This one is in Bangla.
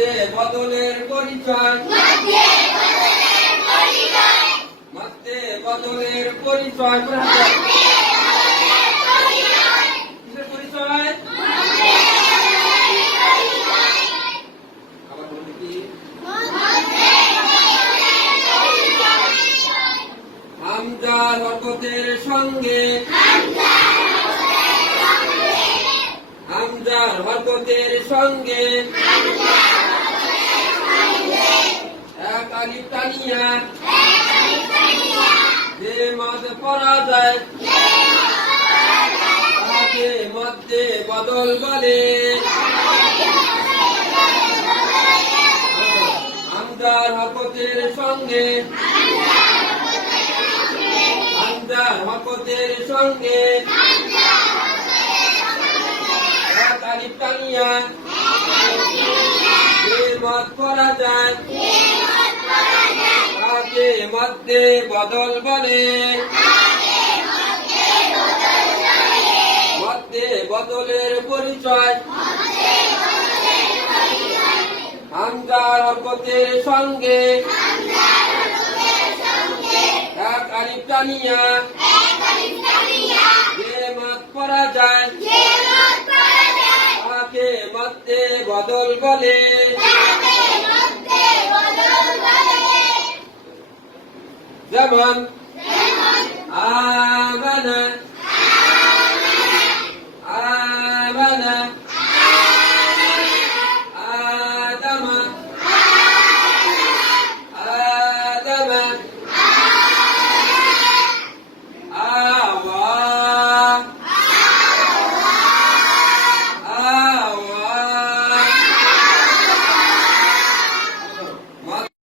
মধ্যে বদলের পরিচয়, মধ্যে বদলের পরিচয়, কিসের পরিচয়? আবার বলতে কি? হামজার হরকতের সঙ্গে, হামজার হরকতের সঙ্গে এক আলিফ টানিয়া যে মদ পড়া যায় তাকে মধ্যে বদল বলে। হামজার হরকতের সঙ্গে, হামজার হরকতের সঙ্গে এক আলিফ টানিয়া যে মদ পড়া যায় তাকে মধ্যে বদল বলে। মধ্যে বদলের পরিচয়, হামজার হরকতের সঙ্গে এক আলিফ টানিয়া যে মদ পড়া যায় তাকে মধ্যে বদল বলে। যেমন